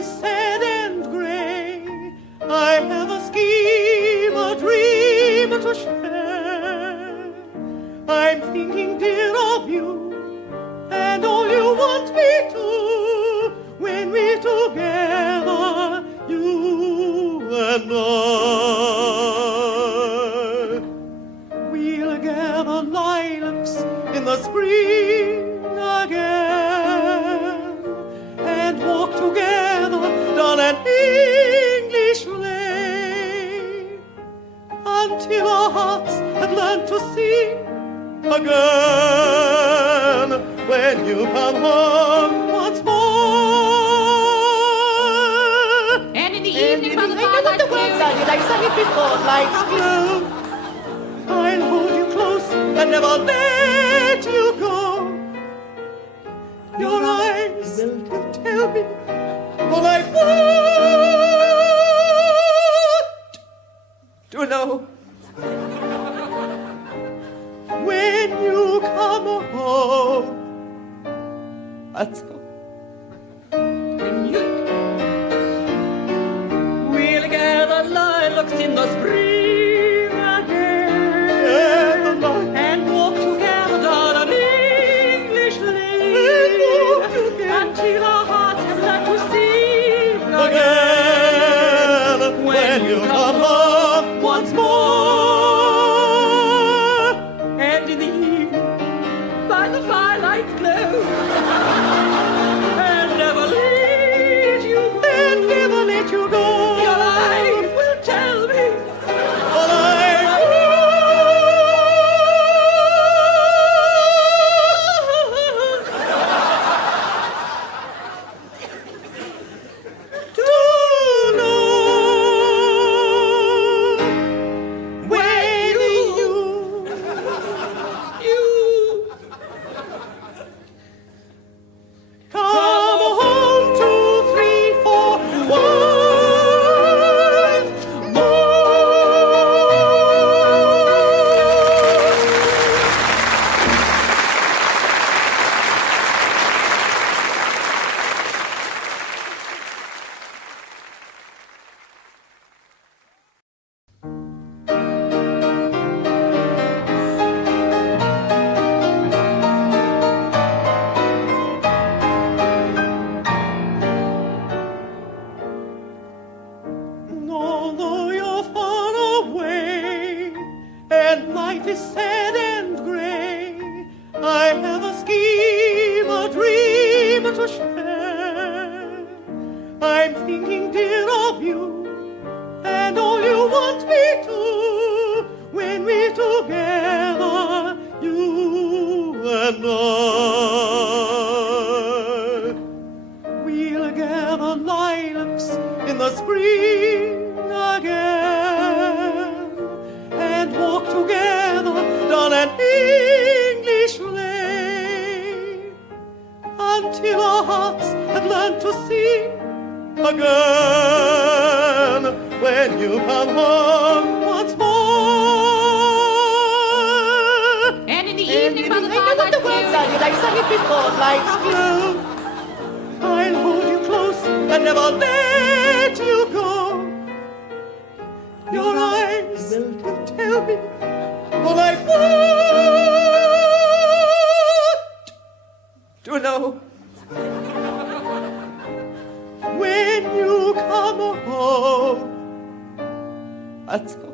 is sad and grey, I have a scheme, a dream to share. I'm thinking, dear, of you, and all you want me to, when we're together, you and I. We'll gather lilacs in the spring again, and walk together down an English lane, until our hearts have learned to sing again, when you come home once more. And in the evening, by the what the words firelight are, I sang it before, like blue. I'll hold you close and never let you go. Your eyes will tell me all I want to know. When you come home, that's all. We'll gather lilacs in the spring again, and walk together down an English lane, until our hearts have learned to sing Again, when you come home once more. And in the evening, by the firelight's glow, and never let you go. And never let you go. Your eyes will tell me All I to know. When you come home 2, 3, 4 once more. Although you're far away and life is sad and grey, I have a scheme, a dream to share. I'm thinking, dear, of you, and all you want me to, when we're together, you and I. We'll gather lilacs in the spring again, and walk together down an English lane, until our hearts have learned to sing again, when you come home once more. And in the evening, by the what the firelight words are, I sang it before, like blue. I'll hold you close and never let you go. Your eyes will tell me all I want to know. When you come home, that's all.